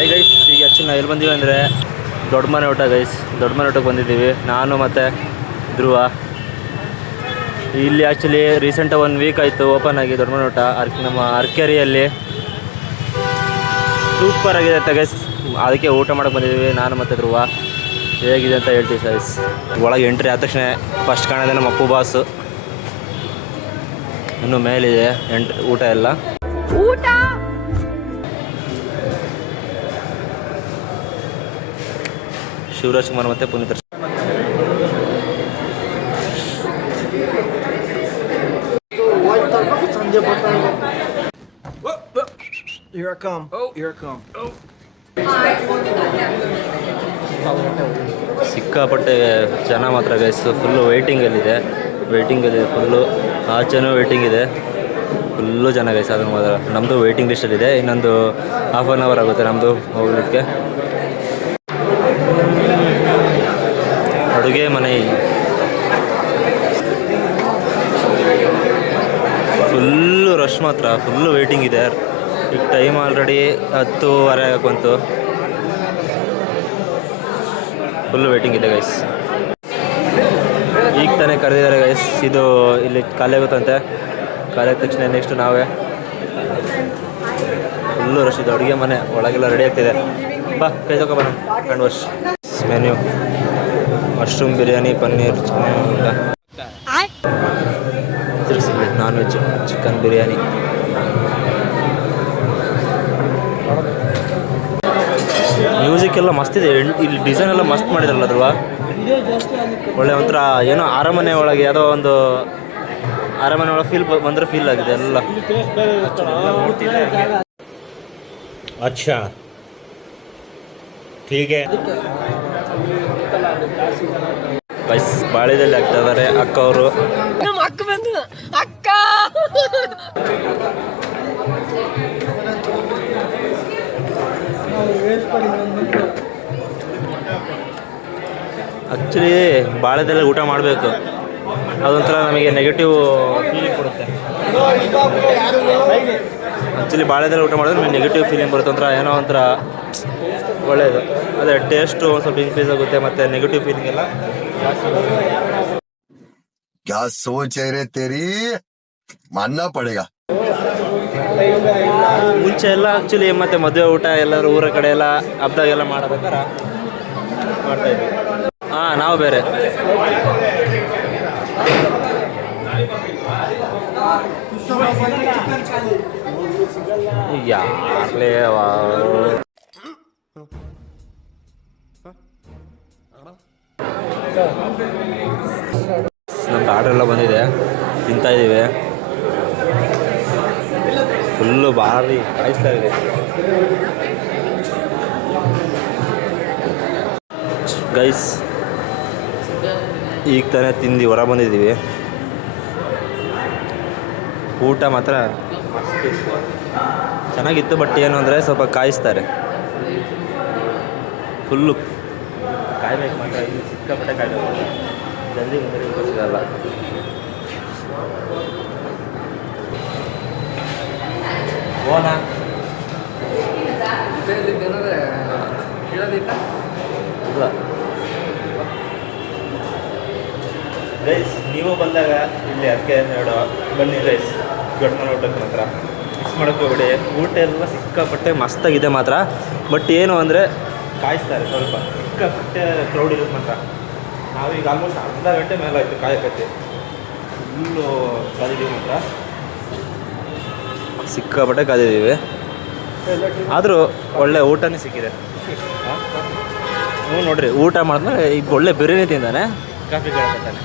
Hi guys, ಈಗ actually ನಾವು ಎಲ್ಲಿ ಬಂದೀವಿ ಅಂದರೆ ದೊಡ್ಡ ಮನೆ ಊಟ ಗೈಸ್. ದೊಡ್ಡ ಮನೆ ಊಟಕ್ಕೆ ಬಂದಿದ್ದೀವಿ ನಾನು ಮತ್ತು ಧ್ರುವ. ಇಲ್ಲಿ ಆ್ಯಕ್ಚುಲಿ ರೀಸೆಂಟಾಗಿ 1 ವೀಕ್ ಆಯಿತು ಓಪನ್ ಆಗಿ ದೊಡ್ಡ ಮನೆ ಊಟ ನಮ್ಮ ಅರ್ಕೆರಿಯಲ್ಲಿ. ಸೂಪರ್ ಆಗಿದೆ ಅಂತ ಗೈಸ್, ಅದಕ್ಕೆ ಊಟ ಮಾಡೋಕ್ಕೆ ಬಂದಿದ್ದೀವಿ ನಾನು ಮತ್ತು ಧ್ರುವ. ಹೇಗಿದೆ ಅಂತ ಹೇಳ್ತೀವಿ ಗೈಸ್. ಒಳಗೆ ಎಂಟ್ರಿ ಆದ ತಕ್ಷಣ ಫಸ್ಟ್ ಕಾಣೋದೇ ನಮ್ಮ ಅಪ್ಪು ಬಾಸು. ಇನ್ನೂ ಮೇಲಿದೆ ಊಟ ಎಲ್ಲ. ಶಿವರಾಜ್ ಕುಮಾರ್ ಮತ್ತು Puneeth. Here I come. Here I come. ಸಿಕ್ಕಾಪಟ್ಟೆ ಜನ ಮಾತ್ರ ಗೈಸ್. ಫುಲ್ಲು ವೆಯ್ಟಿಂಗಲ್ಲಿದೆ ಫುಲ್ಲು. ಆಚೆನೂ ವೆಯ್ಟಿಂಗ್ ಇದೆ, ಫುಲ್ಲು ಜನ ಗೈಸ್. ಅದನ್ನು ಮಾತ್ರ ನಮ್ಮದು ವೆಯ್ಟಿಂಗ್ ಲಿಸ್ಟಲ್ಲಿದೆ. ಇನ್ನೊಂದು ಹಾಫ್ ಆನ್ ಅವರ್ ಆಗುತ್ತೆ ನಮ್ಮದು ಹೋಗ್ಲಿಕ್ಕೆ. ಅಡುಗೆ ಮನೆ ಫುಲ್ಲು ರಶ್ ಮಾತ್ರ, ಫುಲ್ಲು ವೆಯ್ಟಿಂಗ್ ಇದೆ. ಈಗ ಟೈಮ್ ಆಲ್ರೆಡಿ 10:30 ಬಂತು. ಫುಲ್ಲು ವೆಯ್ಟಿಂಗ್ ಇದೆ ಗೈಸ್. ಈಗ ತಾನೇ ಕರೆದಿದ್ದಾರೆ ಗೈಸ್. ಇದು ಇಲ್ಲಿ ಖಾಲಿ ಆಗುತ್ತಂತೆ. ಖಾಲಿ ಆದ ತಕ್ಷಣ ನೆಕ್ಸ್ಟ್ ನಾವೇ. ಫುಲ್ಲು ರಶ್ ಇದೆ. ಅಡುಗೆ ಮನೆ ಒಳಗೆಲ್ಲ ರೆಡಿ ಆಗ್ತಿದೆ. ಬಾ ಕೈ ತಗೋ ಬರೋಣ. Hand wash. Menu mushroom biryani, paneer ಊಟ, non veg, chicken biryani. Music ಎಲ್ಲ ಮಸ್ತಿದೆ. ಇಲ್ಲಿ ಡಿಸೈನ್ ಎಲ್ಲ ಮಸ್ತ್ ಮಾಡಿದ್ರಲ್ಲ ಅಲ್ವಾ. ಒಳ್ಳೆ ಒಂಥರ ಏನೋ ಅರಮನೆ ಒಳಗೆ ಯಾವುದೋ ಒಂದು ಅರಮನೆ ಒಳಗೆ ಬಂದರೆ ಫೀಲ್ ಆಗಿದೆ ಎಲ್ಲ. अच्छा ठीक है. ಗೈಸ್ ಬಾಳೆದಲ್ಲಿ ಆಗ್ತಾ ಇದ್ದಾರೆ ಅಕ್ಕ ಅವರು. ಆ್ಯಕ್ಚುಲಿ ಬಾಳೆದೆಲ್ಲ ಊಟ ಮಾಡಬೇಕು. ಅದೊಂಥರ ನಮಗೆ ನೆಗೆಟಿವ್ ಫೀಲಿಂಗ್ ಕೊಡುತ್ತೆ. ಆ್ಯಕ್ಚುಲಿ ಬಾಳೆದೆಲ್ಲ ಊಟ ಮಾಡಿದ್ರೆ ನಮಗೆ ನೆಗೆಟಿವ್ ಫೀಲಿಂಗ್ ಬರುತ್ತೆ. ಒಂಥರ ಏನೋ ಒಂಥರ ಒಳ್ಳೆಯದು. ಅದೇ ಟೇಸ್ಟು ಒಂದು ಸ್ವಲ್ಪ ಇನ್ಕ್ರೀಸ್ ಆಗುತ್ತೆ ಮತ್ತು ನೆಗೆಟಿವ್ ಫೀಲಿಂಗ್ ಎಲ್ಲ क्या सोच है रे तेरी, मानना पड़ेगा. ಮುಂಚೆ ಎಲ್ಲ ಆ್ಯಕ್ಚುಲಿ ಮತ್ತು ಮದುವೆ ಊಟ ಎಲ್ಲರೂ ಊರ ಕಡೆ ಎಲ್ಲ ಹಬ್ಬದಾಗೆಲ್ಲ ಮಾಡಬೇಕಾರೆ ಮಾಡ್ತಾಯಿದ್ವಿ. ನಾವು ಬೇರೆ. ಯಾರಲೇ ನಮ್ದು ಆರ್ಡರ್ ಎಲ್ಲ ಬಂದಿದೆ, ತಿಂತಾಯಿದ್ದೀವಿ. ಫುಲ್ಲು ಭಾರಿ ಕಾಯಿಸ್ತಾ ಇದೆ ಗೈಸ್. ಈಗ ತಾನೇ ತಿಂದು ಹೊರ ಬಂದಿದ್ದೀವಿ. ಊಟ ಮಾತ್ರ ಮಸ್ತ್ ಚೆನ್ನಾಗಿತ್ತು. ಬಟ್ ಏನು ಅಂದರೆ ಸ್ವಲ್ಪ ಕಾಯಿಸ್ತಾರೆ. ಫುಲ್ಲು ಕಾಯ್ಬೇಕು ಮಾತ್ರ. ಇಲ್ಲಿ ಸಿಕ್ಕಾಪಟ್ಟೆ ಕಾಯ್ಬೇಕು. ಜಲ್ದಿ ಬಂದರೆ ಸಿಗಲ್ಲ. ಓನಾ ಗೈಸ್, ನೀವು ಬಂದಾಗ ಇಲ್ಲಿ ಅದಕ್ಕೆ ನೋಡೋ ಬನ್ನಿ ಗೈಸ್. ದೊಡ್ಡ ಮನೆ ಊಟಕ್ಕೆ ಮಾತ್ರ ಮಿಕ್ಸ್ ಮಾಡೋಕ್ಕೆ ಹೋಗ್ಬಿಡಿ. ಊಟ ಎಲ್ಲ ಸಿಕ್ಕಾಪಟ್ಟೆ ಮಸ್ತಾಗಿದೆ ಮಾತ್ರ. ಬಟ್ ಏನು ಅಂದರೆ ಕಾಯಿಸ್ತಾರೆ ಸ್ವಲ್ಪ. ಸಿಕ್ಕಾಪಟ್ಟೆ ಕ್ರೌಡ್ ಇರುತ್ತೆ ಮಾತ್ರ. ನಾವೀಗ ಆಲ್ಮೋಸ್ಟ್ ಅರ್ಧ ಗಂಟೆ ಮೇಲೆ ಆಯಿತು ಕಾಯಕತ್ತೆ. ಫುಲ್ಲು ಕಾದಿದ್ದೀವಿ ಮಾತ್ರ, ಸಿಕ್ಕಾಪಟ್ಟೆ ಕಾದಿದ್ದೀವಿ. ಆದರೂ ಒಳ್ಳೆ ಊಟನೇ ಸಿಕ್ಕಿದೆ. ಹ್ಞೂ ನೋಡಿರಿ, ಊಟ ಮಾಡಿದ್ಮೇಲೆ ಈಗ ಒಳ್ಳೆ ಬಿರಿಯಾನಿ ತಿಂದಾನೆ, ಕಾಫಿ ಕೇಳಕತ್ತಾನೆ.